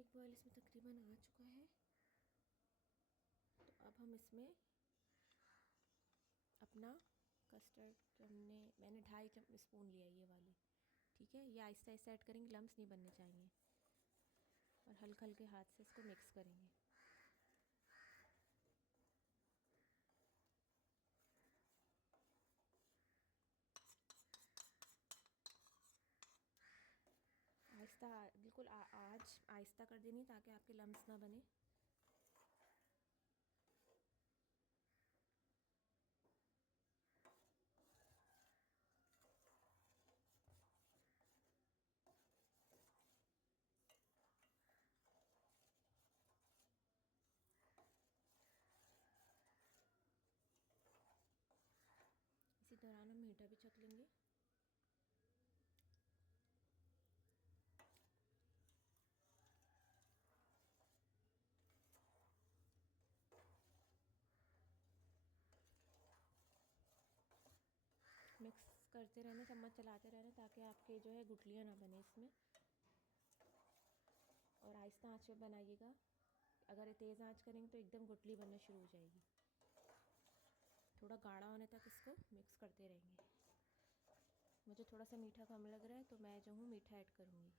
एक बॉयल इसमें तकरीबन आ चुका है। तो अब हम इसमें अपना कस्टर्ड मैंने 2.5 स्पून लिया ये वाली, ठीक है। ये आहिस्ता आहिस्ता ऐड करेंगे, लम्स नहीं बनने चाहिए, और हल्के हल्के हाथ से इसको मिक्स करेंगे। आहिस्ता, बिल्कुल आज आहिस्ता कर देनी ताकि आपके लम्स ना बने। इसी दौरान हम मीठा भी चख लेंगे। मिक्स करते रहना, चम्मच चलाते रहना ताकि आपके जो है गुठलियाँ ना बने इसमें। और आहिस्ता आंच पे बनाइएगा, अगर तेज़ आंच करेंगे तो एकदम गुठली बनना शुरू हो जाएगी। थोड़ा गाढ़ा होने तक इसको मिक्स करते रहेंगे। मुझे थोड़ा सा मीठा कम लग रहा है तो मैं जो हूँ मीठा ऐड करूँगी।